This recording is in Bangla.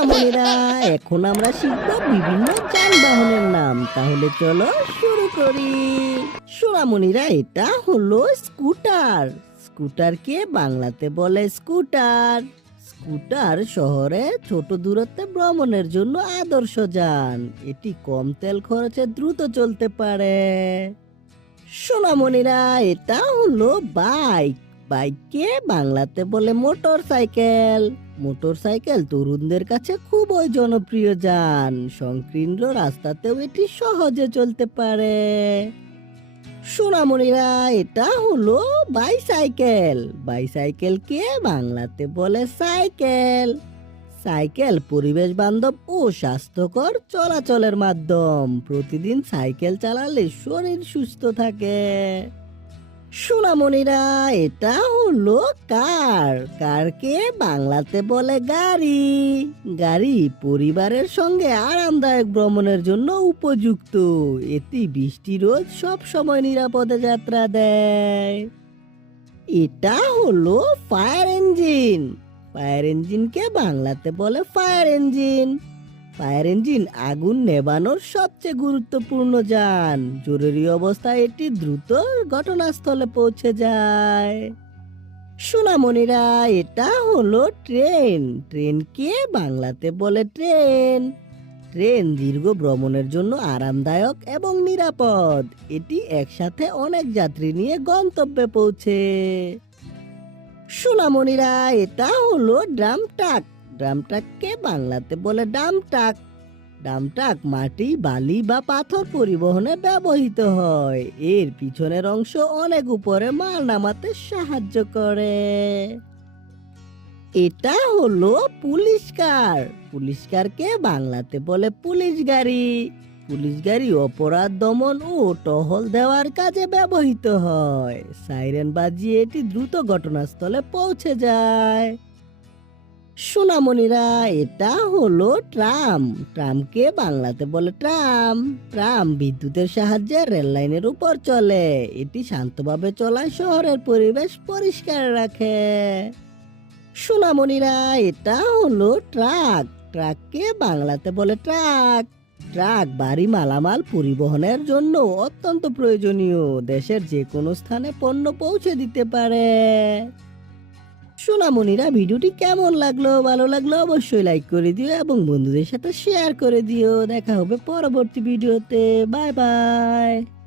সোনামণিরা, এখন আমরা শিখব বিভিন্ন যানবাহনের নাম। তাহলে চলো শুরু করি। সোনামণিরা, এটা হলো স্কুটার। স্কুটারকে বাংলাতে বলে স্কুটার। স্কুটার শহরে ছোট দূরত্বে ভ্রমণের জন্য আদর্শ যান। এটি কম তেল খরচে দ্রুত চলতে পারে। সোনামণিরা, এটা হলো বাইক। বাইককে বাংলাতে বলে মোটর সাইকেল। মোটর সাইকেল তরুণদের কাছে খুবই জনপ্রিয় যান। সংকীর্ণ রাস্তাতেও এটি সহজে চলতে পারে। সোনামণিরা, এটা হলো বাইসাইকেল। বাইসাইকেলকে বাংলাতে বলে সাইকেল। সাইকেল পরিবেশ বান্ধব ও স্বাস্থ্যকর চলাচলের মাধ্যম। প্রতিদিন সাইকেল চালালে শরীর সুস্থ থাকে। সোনামণিরা, এটা হলো কার। কারকে বাংলাতে বলে গাড়ি। গাড়ি পরিবারের সঙ্গে আরামদায়ক ভ্রমণের জন্য উপযুক্ত। এটি বৃষ্টি রোদ সব সময় নিরাপদে যাত্রা দেয়। এটা হলো ফায়ার ইঞ্জিন। ফায়ার ইঞ্জিনকে বাংলাতে বলে ফায়ার ইঞ্জিন। ফায়ার ইঞ্জিন আগুন নেভানোর সবচেয়ে গুরুত্বপূর্ণ যান। জরুরি অবস্থায় এটি দ্রুত ঘটনাস্থলে পৌঁছে যায়। সোনামণিরা, এটা হলো ট্রেন। ট্রেনকে বাংলাতে বলে ট্রেন। ট্রেন দীর্ঘ ভ্রমণের জন্য আরামদায়ক এবং নিরাপদ। এটি একসাথে অনেক যাত্রী নিয়ে গন্তব্যে পৌঁছে। সোনামণিরা, এটা হলো ড্রাম ট্রাক। ড্রাম ট্রাককে বাংলাতে বলে ডাম ট্রাক। ডাম ট্রাক মাটি, বালি বা পাথর পরিবহনে ব্যবহৃত হয়। এর পিছনের অংশ অনেক উপরে মাল নামাতে সাহায্য করে। এটা হলো পুলিশ কার। পুলিশ কারকে বাংলাতে বলে পুলিশ গাড়ি। পুলিশ গাড়ি অপরাধ দমন ও টহল দেওয়ার কাজে ব্যবহৃত হয়। সাইরেন বাজিয়ে এটি দ্রুত ঘটনাস্থলে পৌঁছে যায়। সোনামণিরা, এটা হলো ট্রাম। ট্রামকে বাংলাতে বলে ট্রাম। ট্রাম বিদ্যুতের সাহায্যে রেল লাইনের উপর চলে। এটি শান্তভাবে চলায় শহরের পরিবেশ পরিষ্কার রাখে। সোনামণিরা, এটা হলো ট্রাক। ট্রাককে বাংলাতে বলে ট্রাক। ট্রাক ভারী মালামাল পরিবহনের জন্য অত্যন্ত প্রয়োজনীয়। দেশের যে কোনো স্থানে পণ্য পৌঁছে দিতে পারে। সোনামণিরা, ভিডিওটি কেমন লাগলো? ভালো লাগলো অবশ্যই লাইক করে দিও এবং বন্ধুদের সাথে শেয়ার করে দিও। দেখা হবে পরবর্তী ভিডিওতে। Bye bye.